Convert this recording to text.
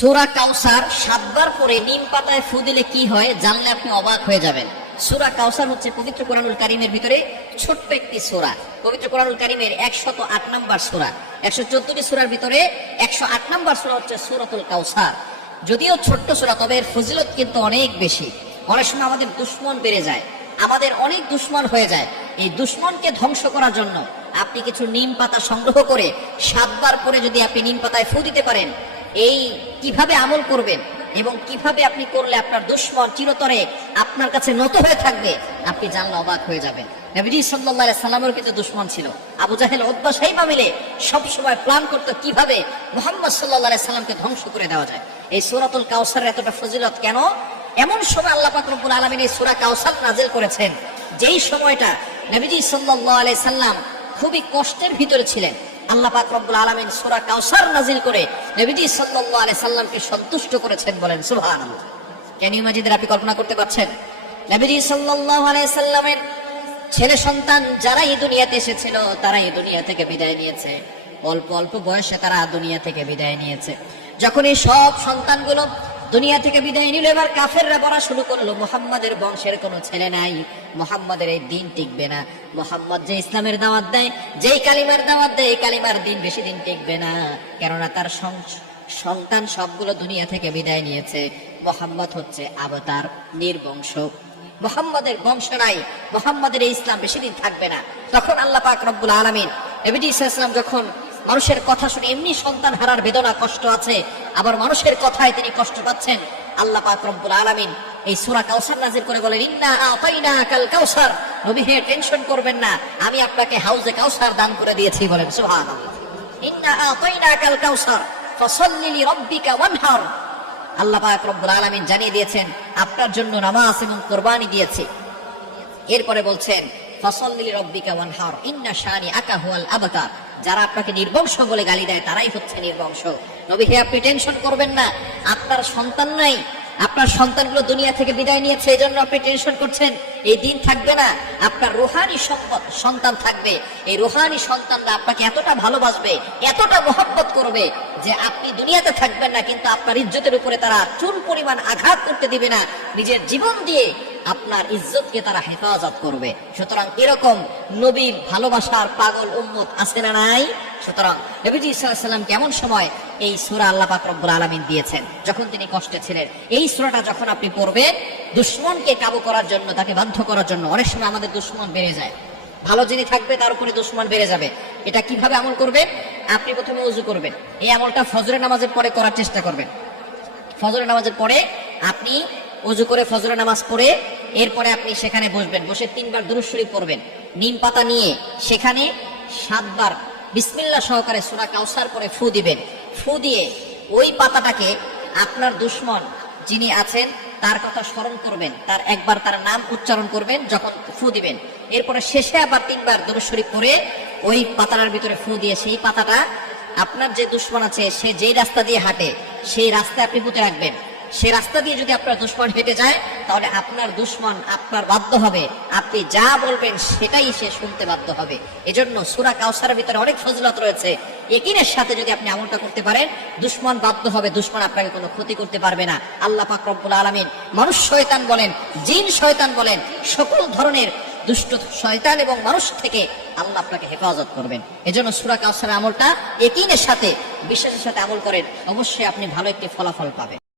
সূরা কাউসার 7 বার পরে নিম পাতায় ফু দিলে কি হয় জানলে আপনি অবাক হয়ে যাবেন। সূরা কাউসার হচ্ছে পবিত্র কোরআনুল কারীমের ভিতরে ছোট্ট একটি সূরা। পবিত্র কোরআনুল কারীমের 108 নম্বর সূরা, 114টি সূরার ভিতরে 108 নম্বর সূরা হচ্ছে সূরাতুল কাউসার। যদিও ছোট্ট সূরা, তবে এর ফজিলত কিন্তু অনেক বেশি। অনেক সময় আমাদের দুশমন বেড়ে যায়, আমাদের অনেক দুশমন হয়ে যায়। এই দুশমনকে ধ্বংস করার জন্য আপনি কিছু নিম পাতা সংগ্রহ করে 7 বার পরে যদি আপনি নিম পাতায় ফু দিতে পারেন, এই কিভাবে আমল করবেন এবং কিভাবে আপনি করলে আপনার দুশমন চিরতরে আপনার কাছে নত হয়ে থাকবে, আপনি জানলে অবাক হয়ে যাবেন। নবীজি সাল্লাল্লাহু আলাইহি সাল্লামের কিন্তু দুশমন ছিল আবু জাহেল, উতবা, শাইবা মিলে সব সময় প্ল্যান করতে কিভাবে মুহাম্মদ সাল্লাল্লাহু আলাইহি সাল্লামকে ধ্বংস করে দেওয়া যায়। এই সূরাতুল কাউসারের এতটা ফজিলত কেন? এমন সময় আল্লাহ পাক রব্বুল আলামিন এই সূরা কাউসার নাযিল করেছেন যেই সময়টা নবীজি সাল্লাল্লাহু আলাইহি সাল্লাম খুবই কষ্টের ভিতরে ছিলেন। আল্লাহ পাক রব্বুল আলামিন সূরা কাউসার নাযিল করে নবীজি সাল্লাল্লাহু আলাইহি সাল্লামকে সন্তুষ্ট করেছেন। বলেন সুবহানাল্লাহ। কেন ইমাজিদের আপনি কল্পনা করতে পারছেন? নবীজি সাল্লাল্লাহু আলাইহি সাল্লামের ছেলে সন্তান যারা এই দুনিয়াতে এসেছিল তারা এই দুনিয়া থেকে বিদায় নিয়েছে। অল্প অল্প বয়সে তারা দুনিয়া থেকে বিদায় নিয়েছে। যখন এই সব সন্তানগুলো দুনিয়া থেকে বিদায় নিল, এবার কাফেররা বলা শুরু করলো মুহাম্মাদের বংশের কোনো ছেলে নাই, মুহাম্মাদের এই দিন টিকবে না। মুহাম্মদ যে ইসলামের দাওয়াত দেয়, যেই কালিমার দাওয়াত দেয়, এই কালিমার দিন বেশি দিন টিকবে না, কেননা তার সন্তান সবগুলো দুনিয়া থেকে বিদায় নিয়েছে। মুহাম্মদ হচ্ছে আবতার, নির্বংশ, মুহাম্মাদের বংশ নাই, মুহাম্মাদের এই ইসলাম বেশি দিন থাকবে না। তখন আল্লাহ পাক রব্বুল আলামিন নবীজি সাল্লাল্লাহু আলাইহি ওয়াসাল্লাম যখন মানুষের কথা শুনে এমনি সন্তান হারার বেদনা কষ্ট আছে, আবার মানুষের কথায় তিনি কষ্ট পাচ্ছেন, আল্লাহ পাক রব্বুল আলামিন এই সূরা কাউসার নাযিল করে বলেন, ইন্না আতাইনাকাল কাউসার, নবী হে টেনশন করবেন না, আমি আপনাকে হাউজে কাউসার দান করে দিয়েছি। বলেন সুবহানাল্লাহ। ইন্না আতাইনাকাল কাউসার ফাসাল্লি লিরাব্বিকা ওয়ানহার। আল্লাহ পাক রব্বুল আলামিন জানিয়ে দিয়েছেন আপনার জন্য নামাজ এবং কুরবানি দিয়েছি। এরপরে বলছেন ফাসাল্লি লিরাব্বিকা ওয়ানহার ইন্না শানিআকা হুয়াল আবতার। যারা আপনাকে নির্বংশ বলে গালি দেয় তারাই হচ্ছে নির্বংশ। নবী হে আপনি টেনশন করবেন না, আপনার সন্তান নাই, আপনার সন্তানগুলো দুনিয়া থেকে বিদায় নিয়েছে, এই জন্য আপনি টেনশন করছেন। এই দিন থাকবে না, আপনার রুহানি সন্তান থাকবে। এই রুহানি সন্তানরা আপনাকে এতটা ভালোবাসবে, এতটা মহব্বত করবে যে আপনি দুনিয়াতে থাকবেন না, কিন্তু আপনার ইজ্জতের উপরে তারা চুল পরিমাণ আঘাত করতে দিবে না, নিজের জীবন দিয়ে আপনার ইজ্জতকে তারা হেফাজত করবে। সুতরাং এরকম নবীর ভালোবাসার পাগল উম্মত আছে না নাই? সুতরাং নবীজি সাল্লাল্লাহু আলাইহি ওয়াসাল্লাম কেমন সময় এই সূরা আল্লাহ পাক রব্বুল আলামিন দিয়েছেন যখন তিনি কষ্টে ছিলেন। এই সূরাটা যখন আপনি পড়বেন দুশমনকে কাবু করার জন্য, তাকে বাধ্য করার জন্য। অনেক সময় আমাদের দুশমন বেড়ে যায়, ভালো যিনি থাকবে তার উপরে দুশমন বেড়ে যাবে। এটা কিভাবে আমল করবেন? আপনি প্রথমে ওযু করবেন। এই আমলটা ফজরের নামাজের পরে করার চেষ্টা করবেন। ফজরের নামাজের পরে আপনি ওযু করে ফজরের নামাজ পড়ে এরপরে আপনি সেখানে বসবেন, বসে 3 বার দুরূদ শরীফ পড়বেন। নিম পাতা নিয়ে সেখানে 7 বার বিসমিল্লাহ সহকারে সূরা কাউসার পরে ফু দিবেন। ফু দিয়ে ওই পাতাটাকে আপনার দুশমন যিনি আছেন তার কথা স্মরণ করবেন, তার একবার তার নাম উচ্চারণ করবেন যখন ফু দিবেন। এরপরে শেষে আবার 3 বার দুরূদ শরীফ পড়ে ওই পাতাটার ভিতরে ফু দিয়ে সেই পাতাটা আপনার যে দুশমন আছে সে যেই রাস্তা দিয়ে হাঁটে সেই রাস্তায় আপনি পুঁতে রাখবেন। সে রাস্তা দিয়ে যদি আপনার দুশমন হেঁটে যায় তাহলে আপনার দুশমন আপনার বাধ্য হবে, আপনি যা বলবেন সেটাই সে শুনতে বাধ্য হবে। এজন্য সূরা কাউসারের ভিতরে অনেক ফজিলত রয়েছে। ইয়াকিনের সাথে যদি আপনি আমলটা করতে পারেন দুশমন বাধ্য হবে, দুশমন আপনাকে কোনো ক্ষতি করতে পারবে না। আল্লাহ পাক রব্বুল আলামিন মানুষ শয়তান বলেন, জিন শয়তান বলেন, সকল ধরনের দুষ্ট শয়তান এবং মানুষ থেকে আল্লাহ আপনাকে হেফাজত করবেন। এজন্য সূরা কাউসারের আমলটা ইয়াকিনের সাথে, বিশ্বাসের সাথে আমল করেন, অবশ্যই আপনি ভালো একটি ফলাফল পাবেন।